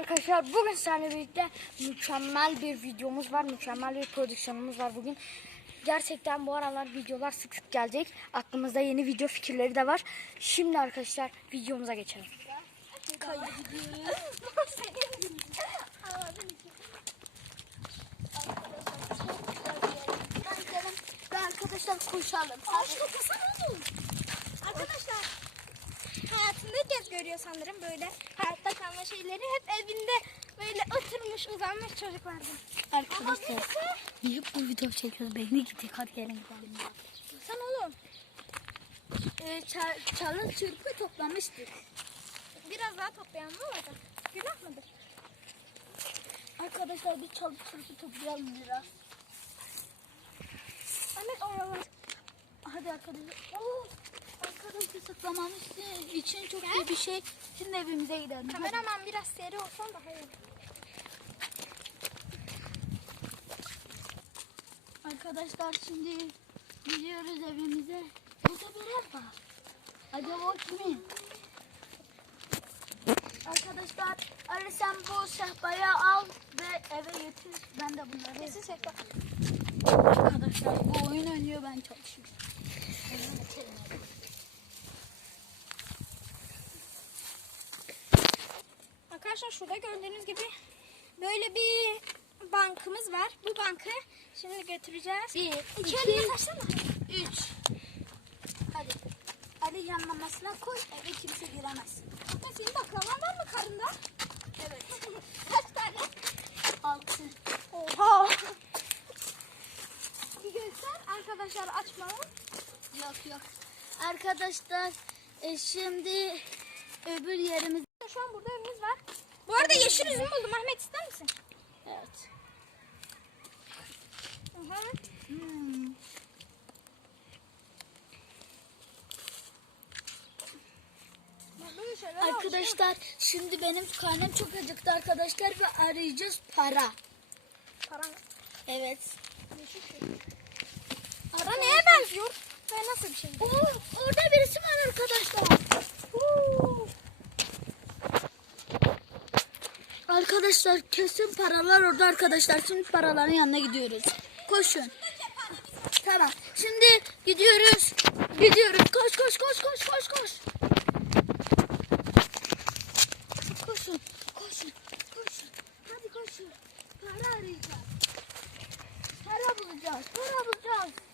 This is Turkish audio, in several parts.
Arkadaşlar bugün seninle birlikte mükemmel bir videomuz var. Mükemmel bir prodüksiyonumuz var bugün. Gerçekten bu aralar videolar sık sık gelecek. Aklımızda yeni video fikirleri de var. Şimdi arkadaşlar videomuza geçelim. Arkadaşlar koşalım. Arkadaşlar hayatında ilk kez görüyor sanırım böyle hayatta kalma şeyleri. Hep evinde böyle oturmuş uzanmış çocuklardı. Arkadaşlar niye bu video çekiyoruz? Beyni gidiyor. Gidelim. Sen oğlum Ee, çalın çırpı toplamıştık. biraz daha toplayalım ne olacak? Günah mıdır? Arkadaşlar bir çalı çırpı toplayalım biraz. Ahmet oralar. Hadi arkadaşlar. Oo, arkadaşlar saklamamız için çok iyi bir şey. Şimdi evimize gidelim. Kameraman biraz seri olsan daha iyi. Arkadaşlar şimdi gidiyoruz evimize. Burada bir ev var. Acaba o kimin? Arkadaşlar sen bu sehpayı al ve eve getir. Ben de bunları... Kesin sekte. Arkadaşlar bu oyun oynuyor ben çalışıyorum. Evime geçelim. Arkadaşlar şurada gördüğünüz gibi böyle bir bankımız var. Bu bankı şimdi götüreceğiz. Bir, İki iki, üç. Hadi. Ali yanlamasına koy eve kimse giremez. Hatta senin baklavan var mı karında? Evet. Kaç tane? Altı. Oha. Bir göster arkadaşlar açmalı. Yok yok. Arkadaşlar e, şimdi öbür yerimiz Şu an burada evimiz var. Bu arada yeşil üzüm buldum. Ahmet ister misin? evet. Aha. Hmm. Arkadaşlar şimdi benim karnım çok acıktı arkadaşlar ve arayacağız para. Para ne? Evet. Para neye benziyor? Ve nasıl bir şey? Oo, orada birisi var arkadaşlar. Oo. Arkadaşlar kesin paralar orada arkadaşlar. Şimdi paraların yanına gidiyoruz. Koşun. Tamam. Şimdi gidiyoruz. Gidiyoruz. Koş koş koş koş koş koş. Koşun. Koşun. Koşun. Hadi koşun. Para arayacağız. Para bulacağız. Para bulacağız.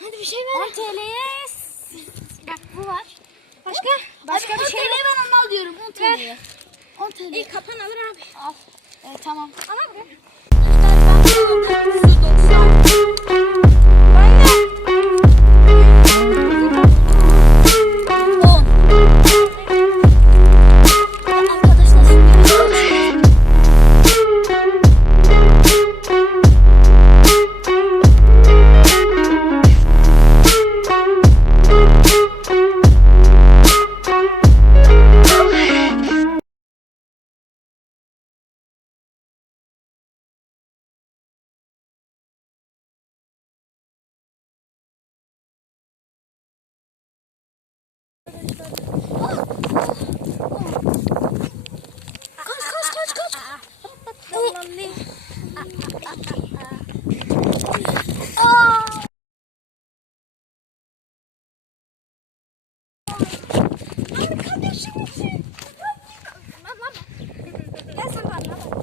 Hadi bir şey ver. 10 TL'ye bak bu var. Başka? Başka bir şey 10 yok. ben onu alıyorum 10 TL'ye. 10 TL. İyi kapan alır abi. Al. Evet tamam. Ama buraya. Kaç kaç kaç kaç. Aa! Arkadaşım için. Lan lan. Gel sen bana bak.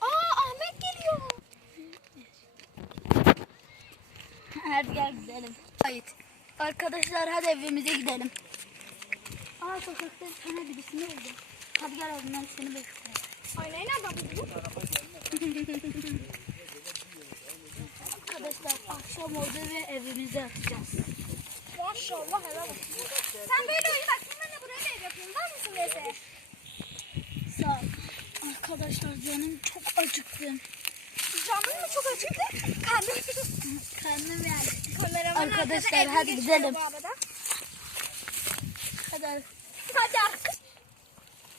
Aa Ahmet geliyor. Hadi gel gidelim. Hayır. Arkadaşlar hadi evimize gidelim. Aa sokakta sana birisi ne oldu? Hadi gel oğlum ben seni bekliyorum. Nereden buldun? Arkadaşlar akşam oldu ve evimize atacağız. Maşallah helal olsun. Sen böyle uyu bak. Ben de buraya ev yapayım. Var mısın Vese? Sağ ol. Arkadaşlar canım çok acıktım. Canın mı çok acıktı? Karnım. Karnım yani. Kameraman Arkadaşlar, arkada hadi gidelim. geçiyor bu arada. Hadi Hadi arkadaş.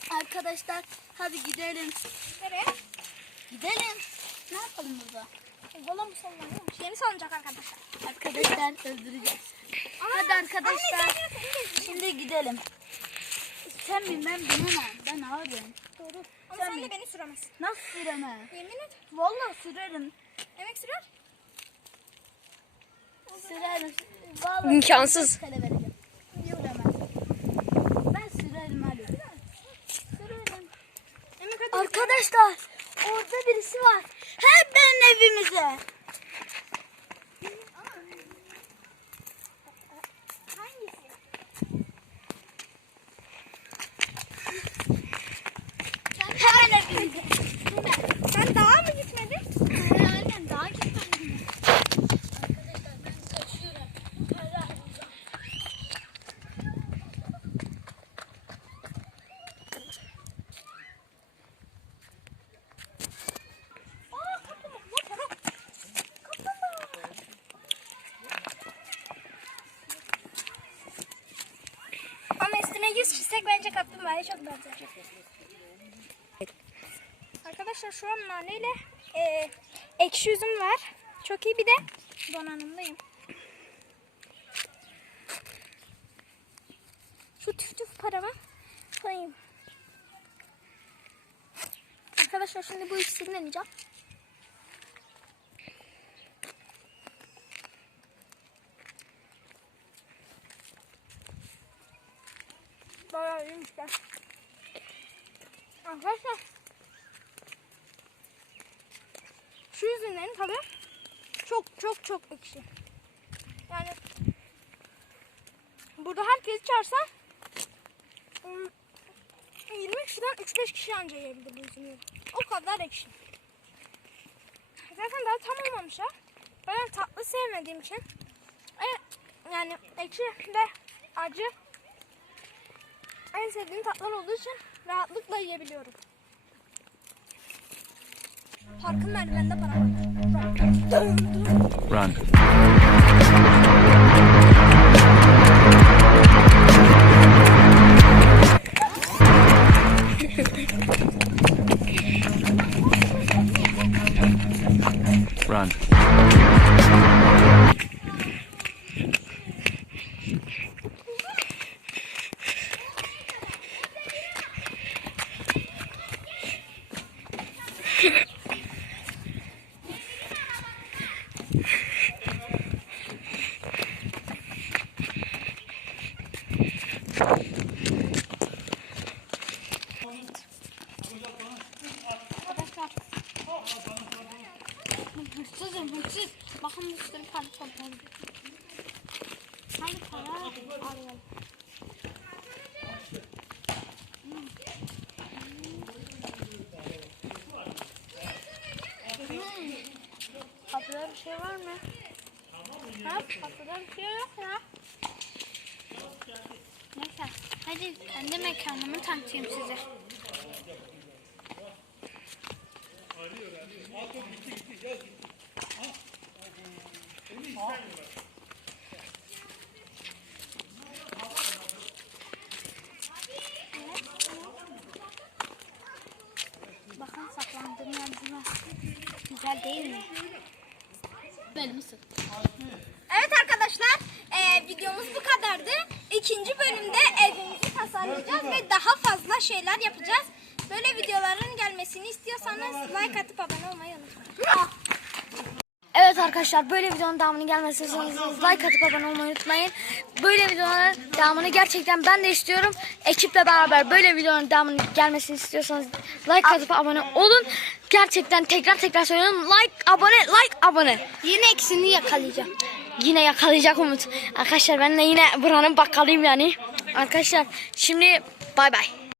arkadaşlar hadi gidelim. Nereye? Gidelim. Ne yapalım burada? Valla mı sallanıyormuş? Yeni salınacak arkadaşlar. Arkadaşlar öldüreceğiz. Hadi Anne arkadaşlar. gel gel seni de- Şimdi gidelim. Sen bilmem bilemem. Ben abim. Doğru. Sen sen, mi? beni süremezsin. Nasıl süremem? Yemin et. Vallahi sürerim. Emek sürer. Sürerim. Vallahi İmkansız. Kale vereceğim. Süremem. Ben sürerim hadi. Sürerim. Emek hadi. Arkadaşlar orada birisi var. Hemen evimize. Hangisi? Hemen evimize. Sen daha mı gitmedin? Aynen daha gitmedim. Arkadaşlar ben kaçıyorum. Para alacağım. Aa kapımı. Ne para? Kapımı. Ama üstüne 100 çizsek bence kaplumbağaya çok benzer. Arkadaşlar şu an naneyle e, ekşi üzüm var. Çok iyi bir de donanımlıyım. Şu tüf tüf paramı koyayım. Arkadaşlar şimdi bu ikisini deneyeceğim. İyiymişler. Arkadaşlar şu üzümlerin tadı çok çok çok ekşi. Yani burada herkes ım, 20 kişiden 3-5 kişi anca yiyebilir bu üzümleri. O kadar ekşi. Zaten daha tam olmamış ha. Ben tatlı sevmediğim için e, yani ekşi ve acı en sevdiğim tatlar olduğu için rahatlıkla yiyebiliyorum. Parkın merdiveninde para var. Run. Run. Hırsızım hırsız. Bakın bir sürü para topladım. Hangi para arayalım. Hmm. Hmm. Kapıda bir şey var mı? Ha? Kapıda bir şey yok ya. Neyse. Hadi kendi mekanımı tanıtayım size. Bakın saklandığım yer. Güzel güzel değil mi? Benim misin? Evet arkadaşlar e, videomuz bu kadardı. İkinci bölümde evimizi tasarlayacağız ve daha fazla şeyler yapacağız. Böyle videoların gelmesini istiyorsanız like atıp abone olmayı unutmayın. Evet arkadaşlar böyle videonun devamını gelmesini istiyorsanız like atıp abone olmayı unutmayın. Böyle videoların devamını gerçekten ben de istiyorum. Ekiple beraber böyle videonun devamını gelmesini istiyorsanız like atıp abone olun. Gerçekten tekrar tekrar söylüyorum. Like, abone, like, abone. Yine ikisini yakalayacağım. Yine yakalayacak Umut. Arkadaşlar ben de yine buranın bakkalıyım yani. Arkadaşlar şimdi bay bay.